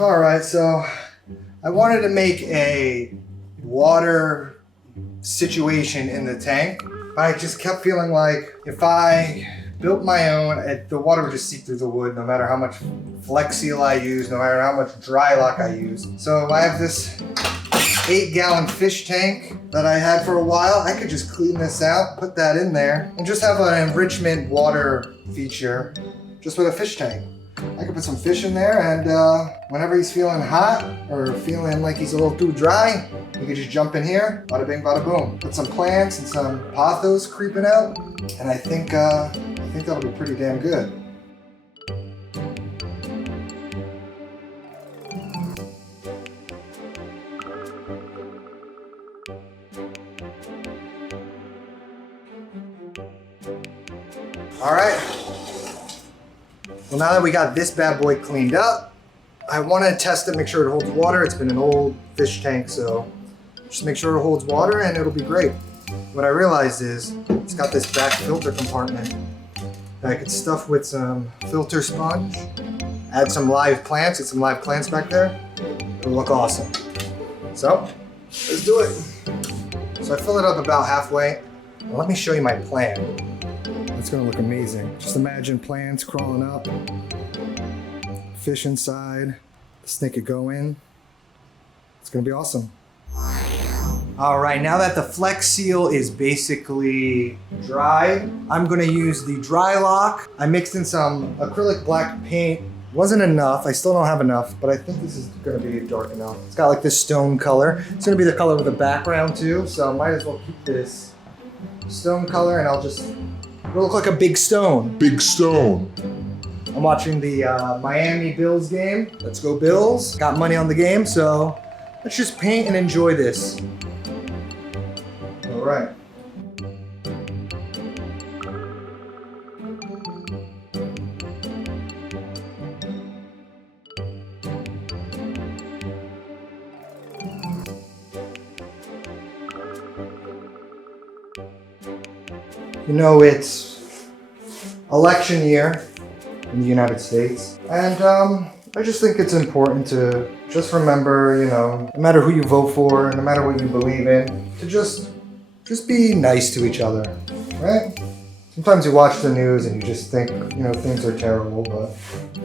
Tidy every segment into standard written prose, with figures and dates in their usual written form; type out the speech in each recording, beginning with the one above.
All right, so I wanted to make a water situation in the tank, but I just kept feeling like if I built my own, the water would just seep through the wood no matter how much Flex Seal I use, no matter how much dry lock I use. So I have this 8-gallon fish tank that I had for a while. I could just clean this out, put that in there, and just have an enrichment water feature just with a fish tank. I could put some fish in there, and whenever he's feeling hot or feeling like he's a little too dry, he could just jump in here, bada bing, bada boom. Put some plants and some pothos creeping out, and I think that'll be pretty damn good. All right. Well, now that we got this bad boy cleaned up, I want to test it, make sure it holds water. It's been an old fish tank, so just make sure it holds water and it'll be great. What I realized is it's got this back filter compartment that I could stuff with some filter sponge, add some live plants, get some live plants back there. It'll look awesome. So, let's do it. So I fill it up about halfway. Now let me show you my plan. It's gonna look amazing. Just imagine plants crawling up, fish inside, the snake could go in. It's gonna be awesome. All right, now that the Flex Seal is basically dry, I'm gonna use the dry lock. I mixed in some acrylic black paint. Wasn't enough, I still don't have enough, but I think this is gonna be dark enough. It's got like this stone color. It's gonna be the color of the background too, so I might as well keep this stone color, and it'll look like a big stone. Big stone. I'm watching the Miami Bills game. Let's go Bills. Got money on the game, so let's just paint and enjoy this. All right. You know, it's election year in the United States, and I just think it's important to just remember, you know, no matter who you vote for, no matter what you believe in, to just be nice to each other, right? Sometimes you watch the news and you just think, you know, things are terrible,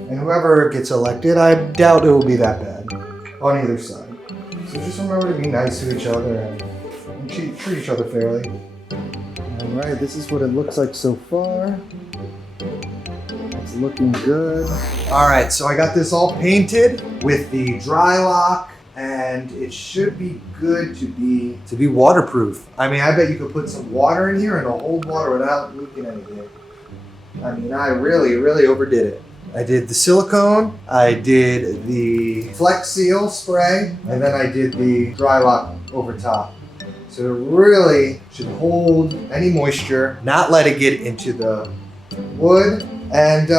and whoever gets elected, I doubt it will be that bad on either side. So just remember to be nice to each other and treat each other fairly. All right, this is what it looks like so far. It's looking good. All right, so I got this all painted with the dry lock, and it should be good to be waterproof. I mean, I bet you could put some water in here and it'll hold water without leaking anything. I mean, I really, really overdid it. I did the silicone, I did the Flex Seal spray, and then I did the dry lock over top. So it really should hold any moisture, not let it get into the wood. And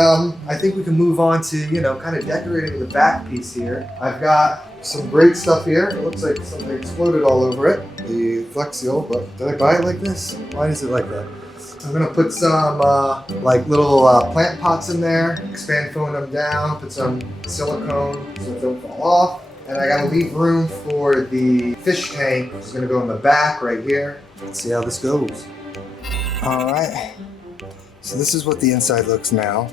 I think we can move on to, you know, kind of decorating the back piece here. I've got some great stuff here. It looks like something exploded all over it, the Flex Seal, but did I buy it like this? Why is it like that? I'm gonna put some like little plant pots in there, expand foam them down, put some silicone so it don't fall off. And I gotta leave room for the fish tank, which is gonna go in the back right here. Let's see how this goes. All right, so this is what the inside looks now.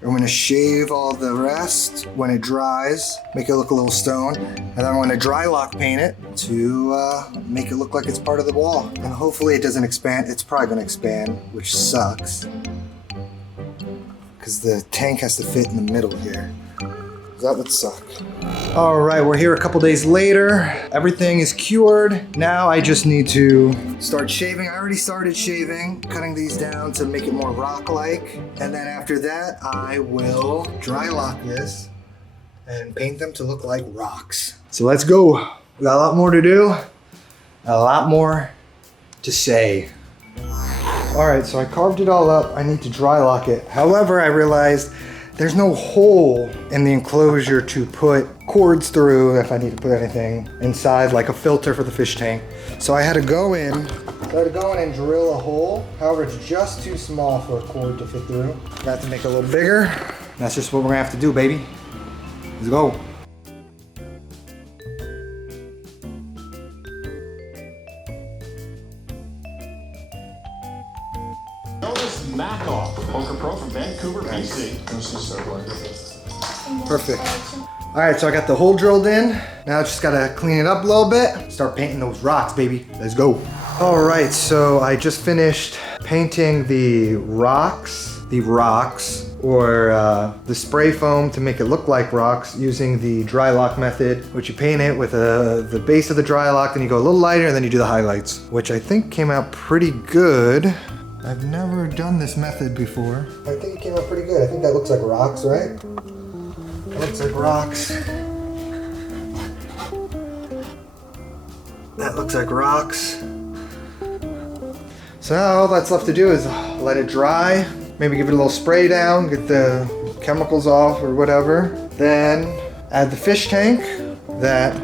I'm gonna shave all the rest when it dries, make it look a little stone, and then I'm gonna dry lock paint it to make it look like it's part of the wall. And hopefully it doesn't expand. It's probably gonna expand, which sucks, because the tank has to fit in the middle here. That would suck. All right, we're here a couple days later. Everything is cured. Now I just need to start shaving. I already started shaving, cutting these down to make it more rock-like. And then after that, I will dry lock this and paint them to look like rocks. So let's go. We got a lot more to do, a lot more to say. All right, so I carved it all up. I need to dry lock it. However, I realized there's no hole in the enclosure to put cords through if I need to put anything inside, like a filter for the fish tank. So I had to go in and drill a hole. However, it's just too small for a cord to fit through. I have to make it a little bigger. That's just what we're gonna have to do, baby. Let's go. Knockoff Poker Pro from Vancouver, BC. Perfect. All right, so I got the hole drilled in. Now I just gotta clean it up a little bit. Start painting those rocks, baby. Let's go. All right, so I just finished painting the rocks or the spray foam to make it look like rocks using the dry lock method, which you paint it with the base of the dry lock, then you go a little lighter, and then you do the highlights, which I think came out pretty good. I've never done this method before. I think it came out pretty good. I think that looks like rocks, right? That looks like rocks. That looks like rocks. So now all that's left to do is let it dry, maybe give it a little spray down, get the chemicals off or whatever. Then add the fish tank that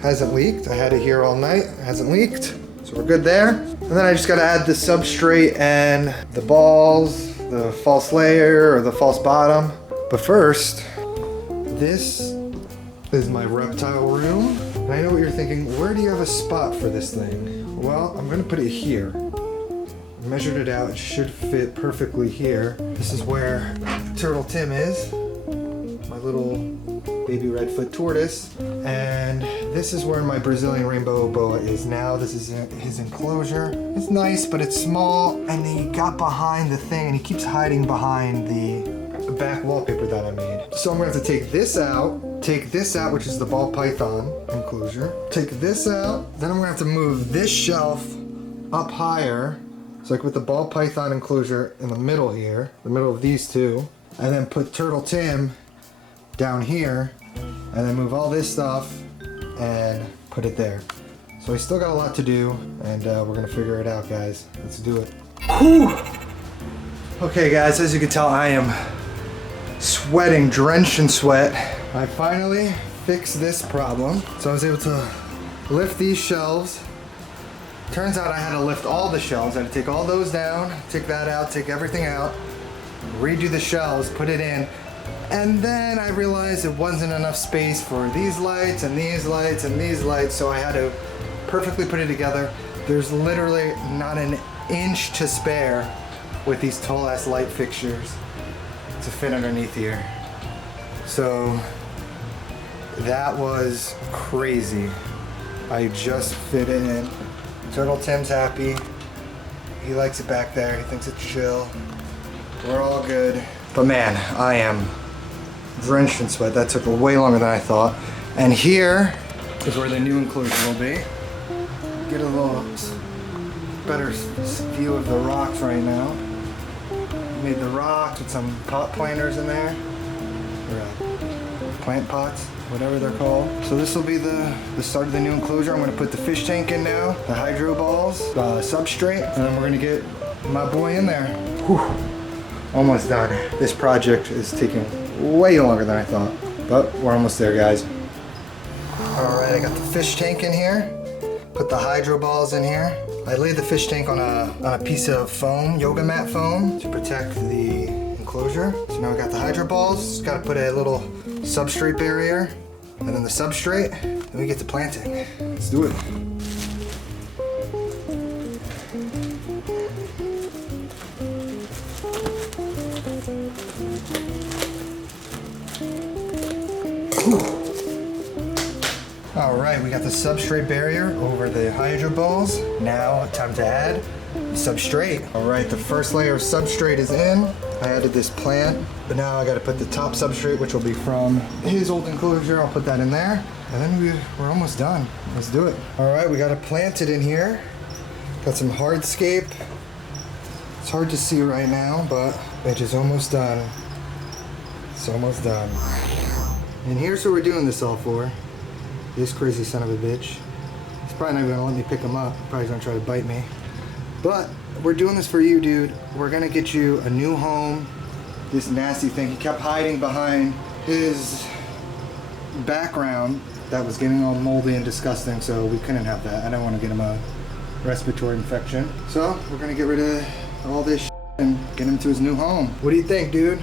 hasn't leaked. I had it here all night, it hasn't leaked. So we're good there. And then I just gotta add the substrate and the balls, the false layer or the false bottom. But first, this is my reptile room. And I know what you're thinking, where do you have a spot for this thing? Well, I'm gonna put it here. I measured it out, it should fit perfectly here. This is where Turtle Tim is, my little baby redfoot tortoise. And this is where my Brazilian rainbow boa is now. This is his enclosure. It's nice, but it's small, and he got behind the thing, and he keeps hiding behind the back wallpaper that I made. So I'm gonna have to take this out, which is the ball python enclosure. Take this out, then I'm gonna have to move this shelf up higher. So I can put the ball python enclosure in the middle here, the middle of these two, and then put Turtle Tim down here, and then move all this stuff and put it there. So I still got a lot to do, and we're gonna figure it out, guys. Let's do it. Whew. Okay, guys, as you can tell, I am sweating, drenched in sweat. I finally fixed this problem. So I was able to lift these shelves. Turns out I had to lift all the shelves. I had to take all those down, take that out, take everything out, redo the shelves, put it in. And then I realized it wasn't enough space for these lights and these lights and these lights, so I had to perfectly put it together. There's literally not an inch to spare with these tall ass light fixtures to fit underneath here. So that was crazy. I just fit it in. Turtle Tim's happy. He likes it back there. He thinks it's chill. We're all good. But man, I am drenched in sweat. That took way longer than I thought. And here is where the new enclosure will be. Get a little better view of the rocks right now. Made the rocks with some pot planters in there. Or plant pots, whatever they're called. So this will be the start of the new enclosure. I'm gonna put the fish tank in now, the hydro balls, substrate, and then we're gonna get my boy in there. Whew. Almost done. This project is taking way longer than I thought, but we're almost there, guys. All right, I got the fish tank in here. Put the hydro balls in here. I laid the fish tank on a piece of foam, yoga mat foam, to protect the enclosure. So now we got the hydro balls. Got to put a little substrate barrier, and then the substrate. Then we get to planting. Let's do it. All right, we got the substrate barrier over the hydro balls. Now, time to add the substrate. All right, the first layer of substrate is in. I added this plant, but now I gotta put the top substrate, which will be from his old enclosure. I'll put that in there, and then we're almost done. Let's do it. All right, we got it planted in here. Got some hardscape. It's hard to see right now, but it is almost done. It's almost done. And here's what we're doing this all for. This crazy son of a bitch. He's probably not even gonna let me pick him up. Probably gonna try to bite me. But we're doing this for you, dude. We're gonna get you a new home. This nasty thing, he kept hiding behind his background that was getting all moldy and disgusting, so we couldn't have that. I don't want to get him a respiratory infection. So we're gonna get rid of all this shit and get him to his new home. What do you think, dude?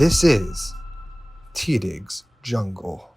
This is T-Dig's Jungle.